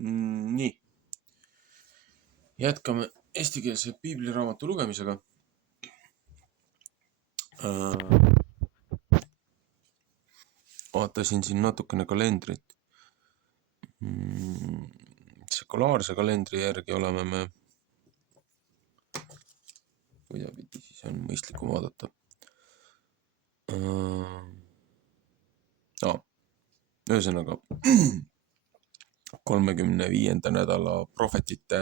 Nii, jätkame eestikeelse piibliraamatu lugemisega. Vaatasin siin natukene kalendrit. Sekulaarse kalendri järgi oleme me, kuidapidi siis on mõistlikum vaadata. Ühesõnaga 35. nädala prohvetite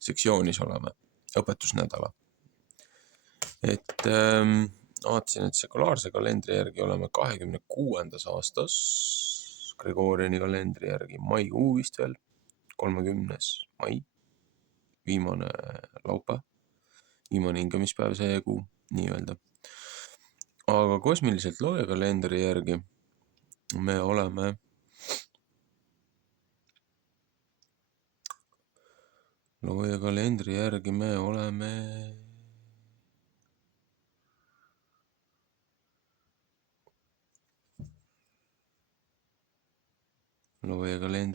sektsioonis oleme, õpetusnädala. Vaatasin, et sekulaarse kalendri järgi oleme 26. aastas, Gregoriani kalendri järgi maikuu vist veel, 30. mai, viimane laupäev, viimane hingamispäev see kuu, nii öelda. Aga kosmiliselt looja kalendri järgi me oleme looja kalendri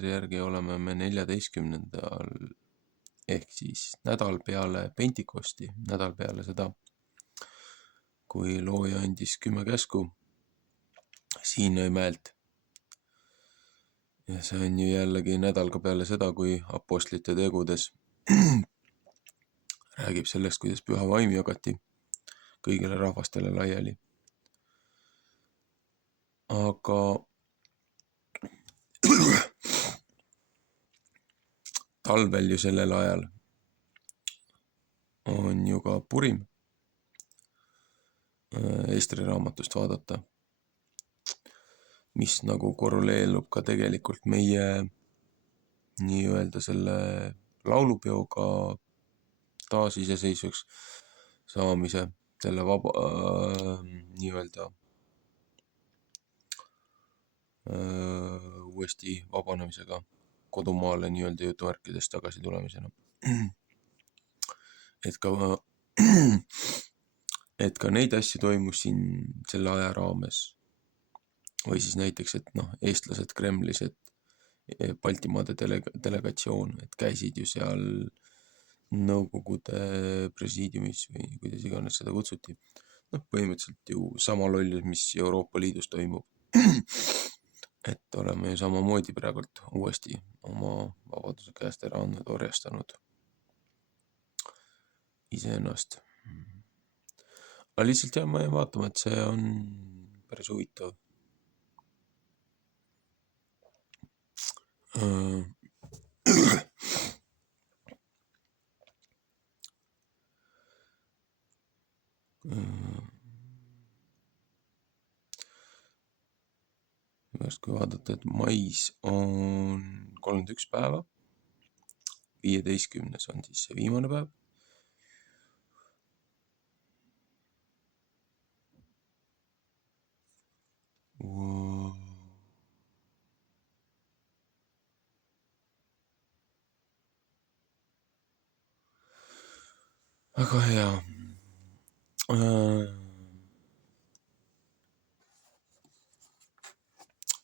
järgi oleme me 14. ehk siis nädal peale Pentikosti, nädal peale seda, kui looja andis 10 käsku Siinai mäelt. Ja see on ju jällegi nädal ka peale seda, kui apostlite tegudes räägib sellest, kuidas püha vaim jagati kõigile rahvastele laiali. Aga talvel ju sellel ajal on ju ka Purim Estri raamatust vaadata, mis nagu korreleelub ka tegelikult meie nii-öelda selle laulupeoga taasiseseisvaks saamise, selle nii-öelda uuesti vabanemisega kodumaale nii-öelda jutumärkides tagasi tulemisena. Et ka neid asju toimus siin selle aja raames. Või siis näiteks, et eestlased Kremlis, et Baltimaade delegatsioon, et käisid ju seal Nõukogude presiidiumis või kuidas iganes seda kutsuti. Põhimõtteliselt ju sama loll, mis Euroopa Liidus toimub. Et oleme ju samamoodi praegult uuesti oma vabaduse käest ära andnud, orjastanud iseennast. Aga lihtsalt ma jäin vaatama, et see on päris huvitav. Kui vaadata, et mais on 31 päeva, 15. on siis see viimane päev. Väga hea.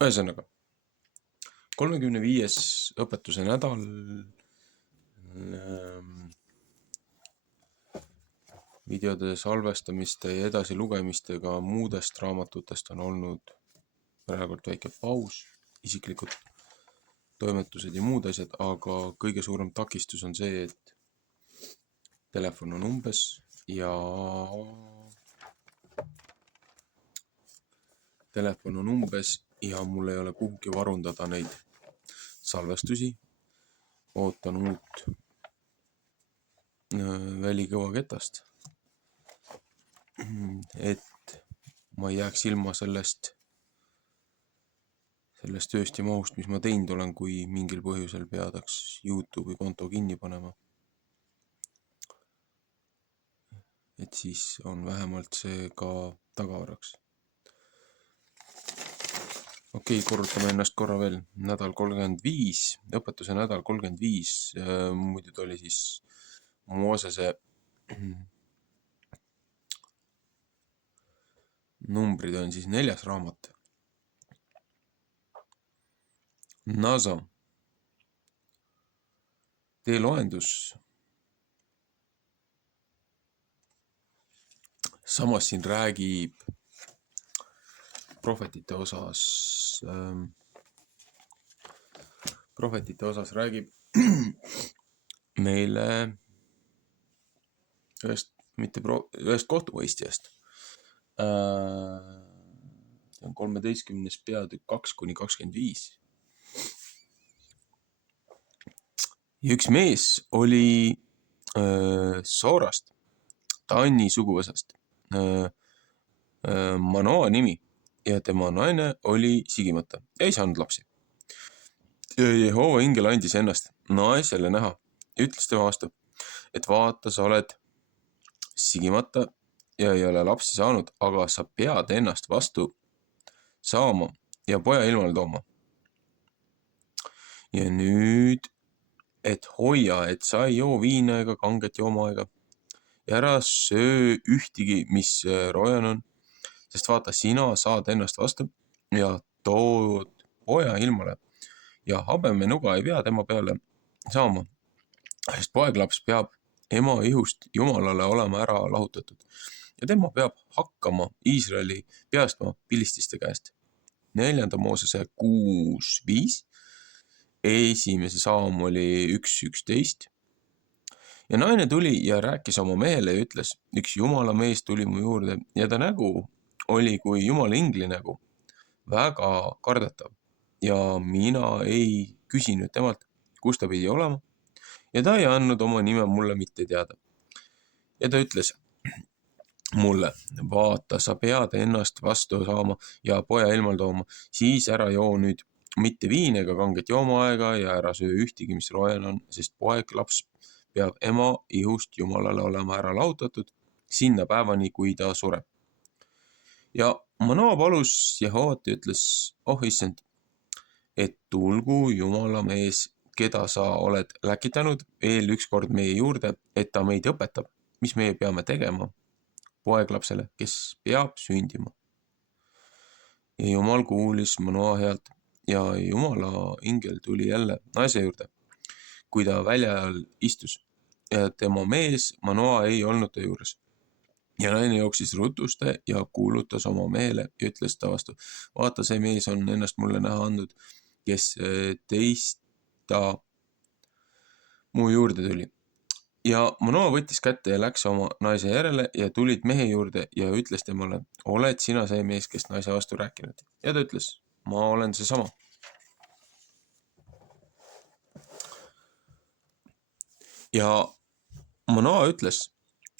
Ühesõnaga, 35. õpetuse nädal videode salvestamiste ja edasi lugemistega muudest raamatutest on olnud praegult väike paus, isiklikud toimetused ja muud asjad, aga kõige suurem takistus on see, et telefon on umbes ja mul ei ole kuhugi varundada neid salvestusi. Ootan uut välikõvaketast, et ma ei jääks ilma sellest tööst ja mahust, mis ma teinud olen, kui mingil põhjusel peadaks YouTube'i konto kinni panema. Et siis on vähemalt see ka tagavaraks. Okei, korrutame ennast korra veel. Nädal 35, õpetuse nädal 35, muidu ta oli siis Moosese numbrid on siis 4. raamat. Nasa tee loendus. Samas siin räägib prohvetite osas räägib meile ühest kohtuvõistjast. See on 13. peatükk 2-25. Ja üks mees oli Soorast, Taani suguvõsast, Manoa nimi, ja tema naine oli sigimata ja ei saanud lapsi. Ja Jehova ingel andis ennast naisele näha ja ütles tema vastu, et vaata, sa oled sigimata ja ei ole lapsi saanud, aga sa pead ennast vastu saama ja poja ilmale tooma. Ja nüüd, et hoia, et sa ei joo viina ega kanget joomaaega ja ära söö ühtigi, mis rojan on, sest vaata, sina saad ennast vastu ja tood poja ilmale ja habemenuga ei pea tema peale saama, sest poeglaps peab ema ihust Jumalale olema ära lahutatud ja tema peab hakkama Iisraeli peastma pilististe käest. 4. Moosese 6:5, 1. Saamuli 1:11. Ja naine tuli ja rääkis oma mehele ja ütles, üks Jumala mees tuli mu juurde ja ta nägu oli kui Jumala ingli nägu, väga kardatav. Ja mina ei küsinud temalt, kus ta pidi olema ja ta ei andnud oma nime mulle mitte teada. Ja ta ütles mulle, vaata, sa pead ennast vastu saama ja poja ilmal tooma, siis ära joo nüüd mitte viin ega kanget joomaaega ja ära söö ühtegi, mis rojan on, sest poeglaps peab ema ihust Jumalale olema ära lahutatud sinna päevani, kui ta sureb. Ja Manoa palus Jehovat ja ütles, oh issand, et tulgu Jumala mees, keda sa oled läkitanud, veel ükskord meie juurde, et ta meid õpetab, mis meie peame tegema poeglapsele, kes peab sündima. Ja Jumal kuulis Manoa healt ja Jumala ingel tuli jälle naise juurde, kui ta väljal istus ja tema mees Manoa ei olnud ta juures. Ja naine jooksis rutuste ja kuulutas oma mehele ja ütles ta vastu, vaata, see mees on ennast mulle näha andnud, kes teist ta mu juurde tuli. Ja Manoa võttis kätte ja läks oma naise järele ja tulid mehe juurde ja ütles temale, oled sina see mees, kes naise vastu rääkinud? Ja ta ütles, ma olen seesama. Ja Manoa ütles,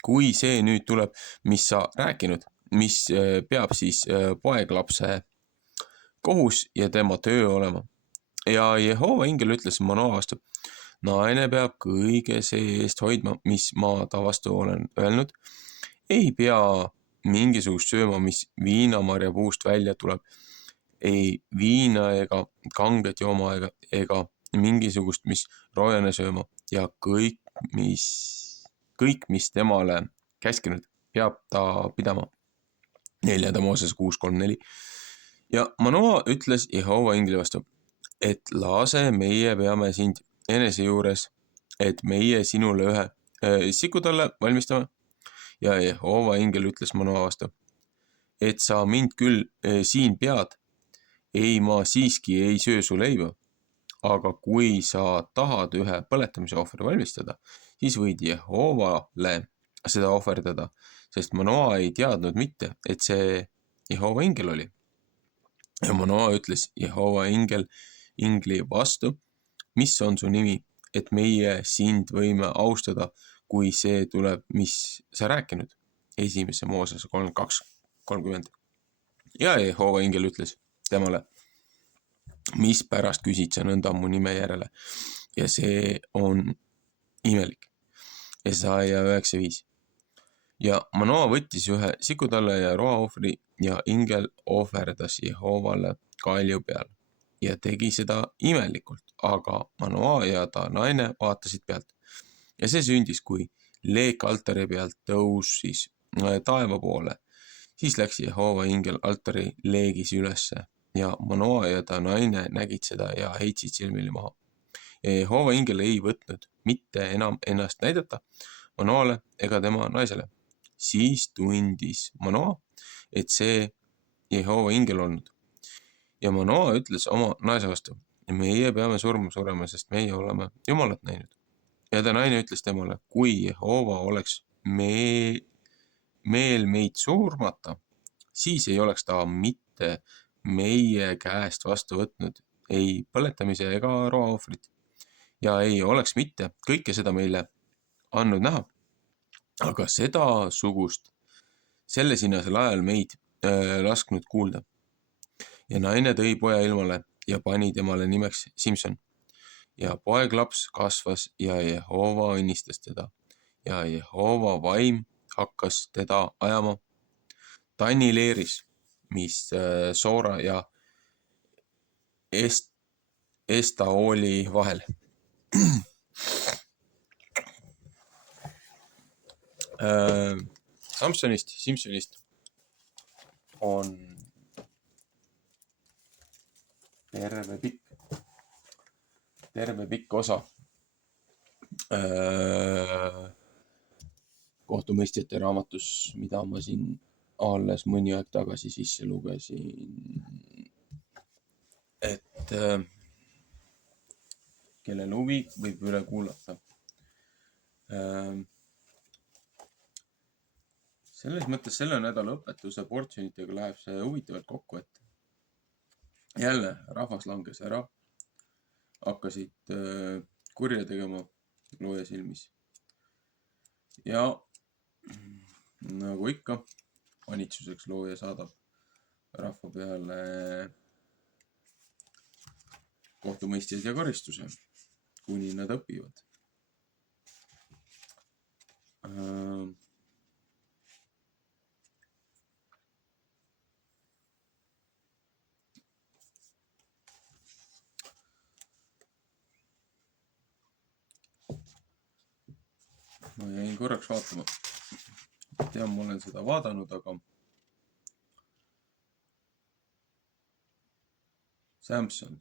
kui see nüüd tuleb, mis sa rääkinud, mis peab siis poeglapse kohus ja tema töö olema. Ja Jehova ingel ütles Manoa vastu, naine peab kõige see eest hoidma, mis ma ta vastu olen öelnud. Ei pea mingisugust sööma, mis viinamarja puust välja tuleb. Ei viina ega kanget joomaaega ega mingisugust, mis rojane sööma. Ja kõik, mis temale käskinud, peab ta pidama. 4. Mooses 6:3-4. Ja Manoa ütles Jehova ingli vastu, et lase meie peame sind enese juures, et meie sinule ühe sikutalle valmistame. Ja Jehova ingel ütles Manoa vastu, et sa mind küll siin pead, ei ma siiski ei söö su leiba, aga kui sa tahad ühe põletamise ohvri valmistada, siis võid Jehovale seda ohverdada, sest Manoa ei teadnud mitte, et see Jehova ingel oli. Ja Manoa ütles Jehova ingli vastu, mis on su nimi, et meie sind võime austada, kui see tuleb, mis sa rääkinud. 1. Mooses 32:30. Ja Jehova ingel ütles temale, mis pärast küsid sa nõnda mu nime järele? Ja see on imelik. Jesaja 9:5. Ja Manoa võttis ühe sikutalle ja roaohvri ja ingel ohverdas Jehovale kalju peal ja tegi seda imelikult, aga Manoa ja ta naine vaatasid pealt. Ja see sündis, kui leek altari pealt tõusis taeva poole. Siis läks Jehova ingel altari leegis ülesse ja Manoa ja ta naine nägid seda ja heitsid silmili maha. ja Jehova ingel ei võtnud mitte enam ennast näidata Manoale ega tema naisele. Siis tundis Manoa, et see Jehova ingel olnud. Ja Manoa ütles oma naise vastu, meie peame surema, sest meie oleme Jumalat näinud. Ja ta naine ütles temale, kui Jehova oleks meel meid surmata, siis ei oleks ta mitte meie käest vastu võtnud ei põletamise ega roaohvrit ja ei oleks mitte kõike seda meile andnud näha, aga seda sugust selle sinnasel ajal meid lasknud kuulda. Ja naine tõi poja ilmale ja pani temale nimeks Simson. Ja poeglaps kasvas ja Jehova õnnistas teda ja Jehova vaim hakkas teda ajama Tanni leeris, mis Soora ja Estaoli vahel. Simsonist on terve pikk osa kohtumõistjate raamatus, mida ma siin alles mõni aeg tagasi sisse lugesin. Et kellel huvi võib üle kuulata. Selles mõttes selle nädala õpetuse portsjonitega läheb see huvitavalt kokku, et jälle rahvas langes ära, hakkasid kurja tegema looja silmis. Ja nagu ikka, manitsuseks looja saadab rahva peale kohtumõistjaid ja karistuse, kuni nad õpivad. Ma jäin korraks vaatama. Tean, ma olen seda vaadanud, aga Samson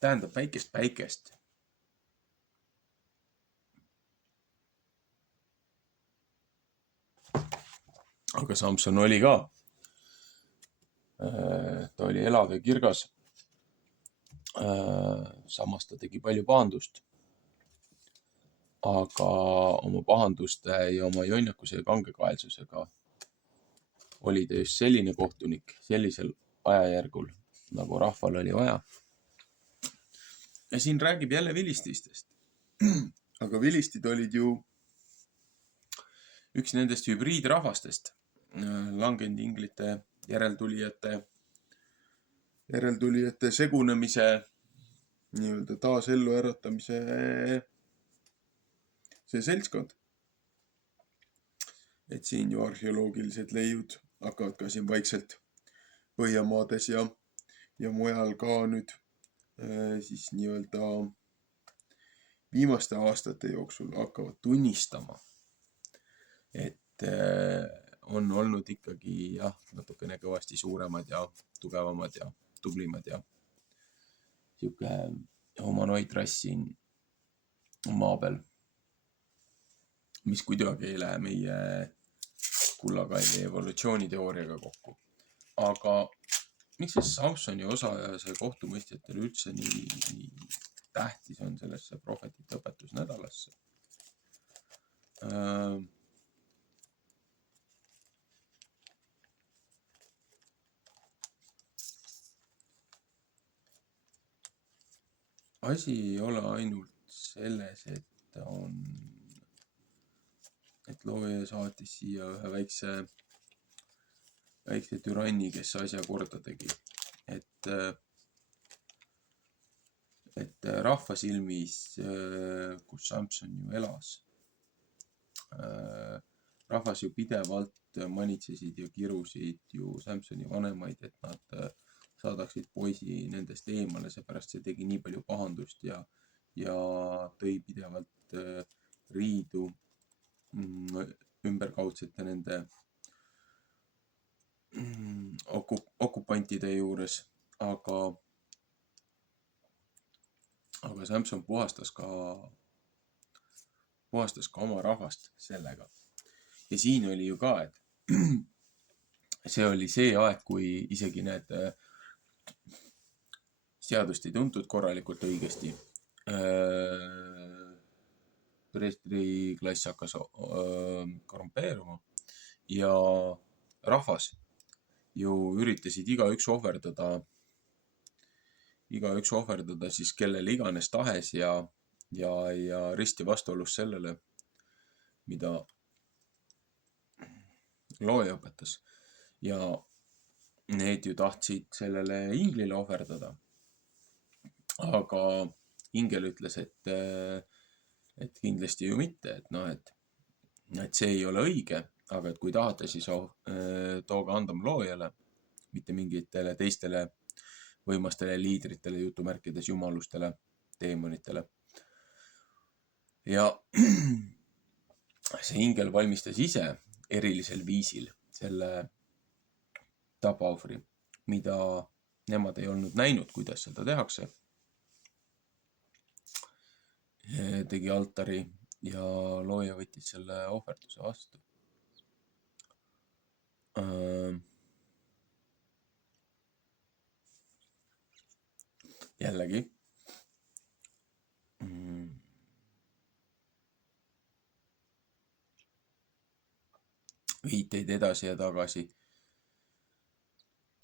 tähendab päikest. Aga Samson oli ka. Ta oli elav ja kirgas. Samas ta tegi palju pahandust. Aga oma pahanduste ja oma jonnakuse ja kangekaelsusega oli ta just selline kohtunik sellisel ajajärgul, nagu rahval oli vaja. Ja siin räägib jälle vilististest. Aga vilistid olid ju üks nendest hübriidrahvastest, langenud inglite järeltulijate segunemise, nii-öelda taasellu äratamise see seltskond. Et siin ju arheoloogilised leiud hakkavad ka siin vaikselt Põhjamaades ja mujal ka nüüd siis nii-öelda viimaste aastate jooksul hakkavad tunnistama, et on olnud ikkagi natukene kõvasti suuremad ja tugevamad ja tublimad ja siuke humanoidrass siin maa peal, mis kuidagi ei lähe meie kullakaili evolutsiooniteooriaga kokku. Aga miks see Samsoni osa ja see kohtumõistjatel üldse nii tähtis on sellesse prohvetite õpetusnädalasse? Asi ei ole ainult selles, et looja saatis siia ühe väikse türanni, kes asja korda tegi. Et rahva silmis, kus Samson ju elas, rahvas ju pidevalt manitsesid ja kirusid ju Samsoni vanemaid, et nad saadaksid poisi nendest eemale, seepärast see tegi nii palju pahandust ja tõi pidevalt riidu ümberkaudsete nende okupantide juures, aga Samson puhastas ka oma rahvast sellega. Ja siin oli ju ka, et see oli see aeg, kui isegi need seadust ei tuntud korralikult õigesti. Preestri klass hakkas korrumpeeruma ja rahvas ju üritasid igaüks ohverdada siis kellele iganes tahes ja risti vastuolus sellele, mida looja õpetas. Ja need ju tahtsid sellele inglile ohverdada. Aga ingel ütles, et kindlasti ju mitte, et see ei ole õige, aga et kui tahate, siis tooge andam loojale, mitte mingitele teistele võimastele liidritele, jutumärkides jumalustele, teemonitele. Ja see ingel valmistas ise erilisel viisil selle tapaohvri, mida nemad ei olnud näinud, kuidas seda tehakse. Tegi altari ja looja võttis selle ohverduse vastu. Jällegi. Viiteid edasi ja tagasi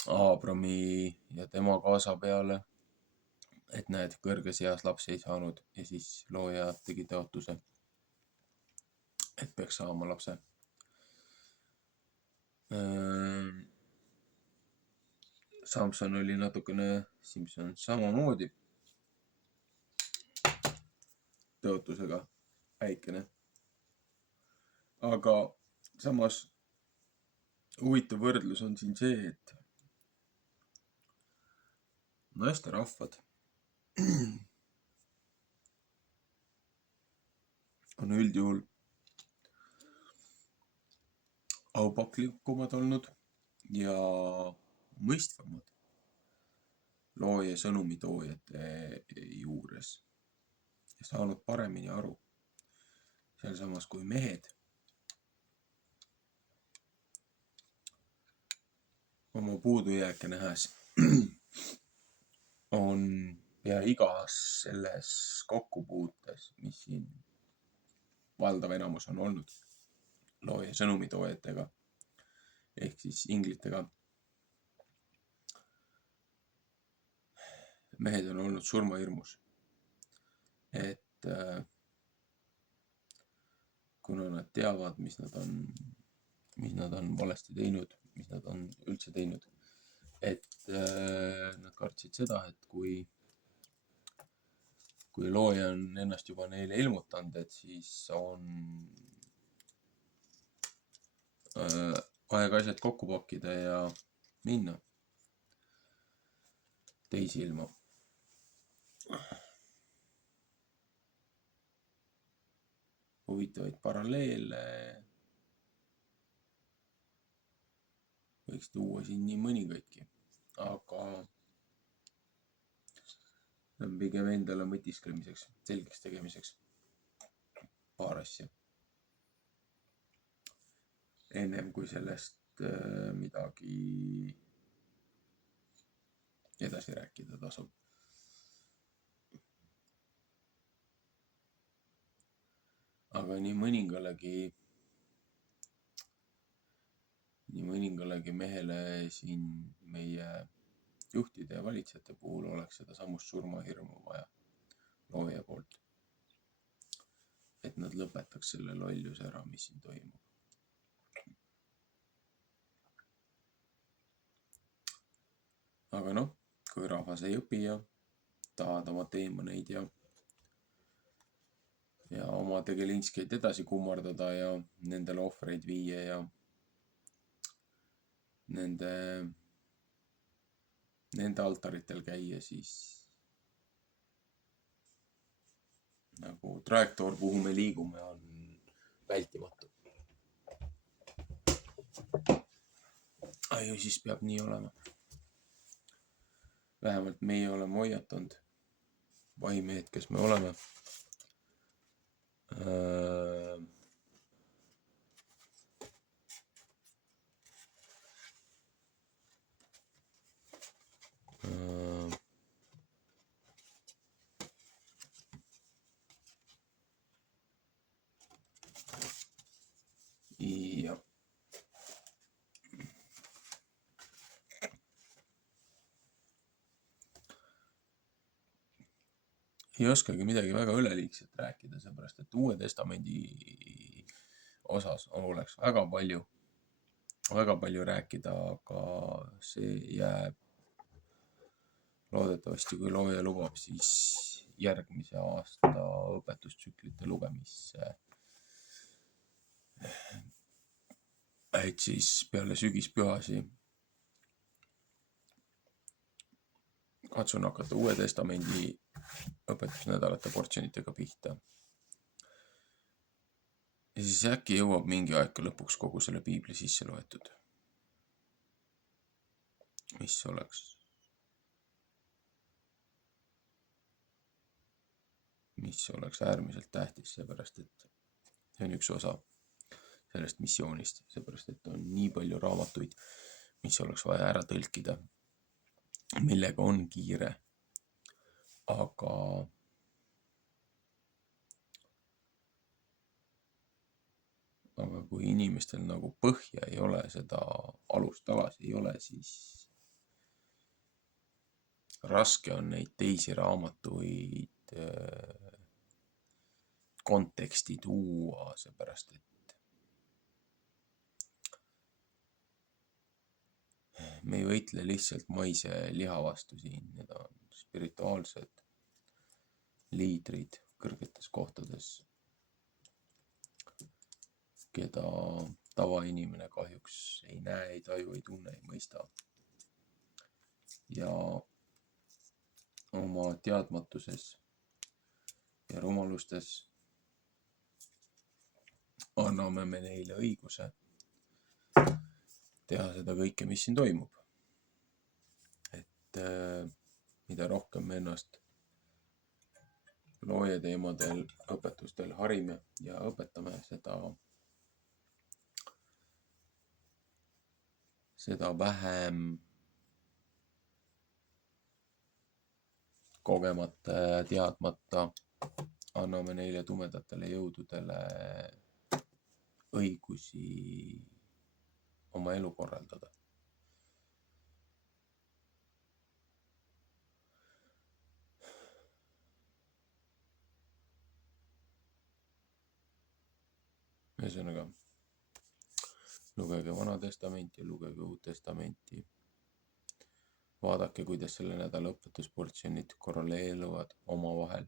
Aabrami ja tema kaasa peale, et näed, kõrges eas lapsi ei saanud ja siis looja tegi tõotuse, et peaks saama lapse. Samson oli natukene Simson samamoodi tõotusega väikene. Aga samas huvitav võrdlus on siin see, et naisterahvad on üldjuhul aupaklikumad olnud ja mõistvamad looja sõnumitoojate juures ja saanud paremini aru. Sealsamas kui mehed oma puudujääke nähes on pea igas selles kokkupuutes, mis siin valdav enamus on olnud looja sõnumitoojatega ehk siis inglitega. Mehed on olnud surmahirmus, et kuna nad teavad, mis nad on valesti teinud, mis nad on üldse teinud, et nad kartsid seda, et kui looja on ennast juba neile ilmutanud, et siis on aeg asjad kokku pakkida ja minna teisi ilma. Huvitavaid paralleele võiks tuua siin nii mõningaidki, aga on pigem endale mõtisklemiseks, selgeks tegemiseks paar asja. Ennem kui sellest midagi edasi rääkida tasub. Aga nii mõningalegi mehele siin meie juhtide ja valitsejate puhul oleks seda samust surmahirmu vaja looja poolt. Et nad lõpetaks selle lolluse ära, mis siin toimub. Aga noh, kui rahvas ei õpi ja tahavad oma teemoneid ja oma tegelinskeid edasi kummardada ja nendele ohvreid viia ja nende altaritel käia, siis nagu trajektoor, kuhu me liigume, on vältimatu. Ju siis peab nii olema. Vähemalt meie oleme hoiatanud, vaimehed, kes me oleme. Ja ei oskagi midagi väga üleliigselt rääkida, seepärast et Uue Testamendi osas oleks väga palju rääkida, aga see jääb loodetavasti, kui looja lubab, siis järgmise aasta õpetustsüklite lugemisse. Et siis peale sügispühasi katsun hakata Uue Testamendi õpetusnädalate portsjonitega pihta. Ja siis äkki jõuab mingi aeg ka lõpuks kogu selle piibli sisse loetud. Mis oleks äärmiselt tähtis, seepärast et see on üks osa sellest missioonist, seepärast et on nii palju raamatuid, mis oleks vaja ära tõlkida, millega on kiire, aga kui inimestel nagu põhja ei ole, seda alustalas ei ole, siis raske on neid teisi raamatuid konteksti tuua, seepärast et me ei võitle lihtsalt maise liha vastu siin, need on spirituaalsed liidrid kõrgetes kohtades, keda tavainimene kahjuks ei näe, ei taju, ei tunne, ei mõista. Ja oma teadmatuses ja rumalustes anname me neile õiguse teha seda kõike, mis siin toimub. Et mida rohkem me ennast looja teemadel õpetustel harime ja õpetame, seda vähem kogemata ja teadmata anname neile tumedatele jõududele õigusi oma elu korraldada. Ühesõnaga, lugege Vana Testamenti, lugege Uut Testamenti. Vaadake, kuidas selle nädala õpetusportsjonid korreleeruvad omavahel.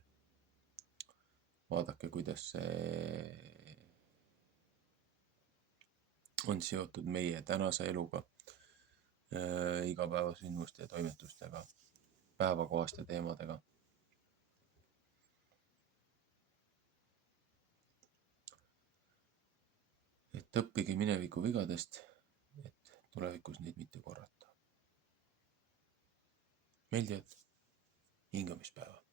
Vaadake, kuidas see on seotud meie tänase eluga, igapäevasündmuste ja toimetustega, päevakohaste teemadega. Et õppige mineviku vigadest, et tulevikus neid mitte korrata. Meeldivat hingamispäeva!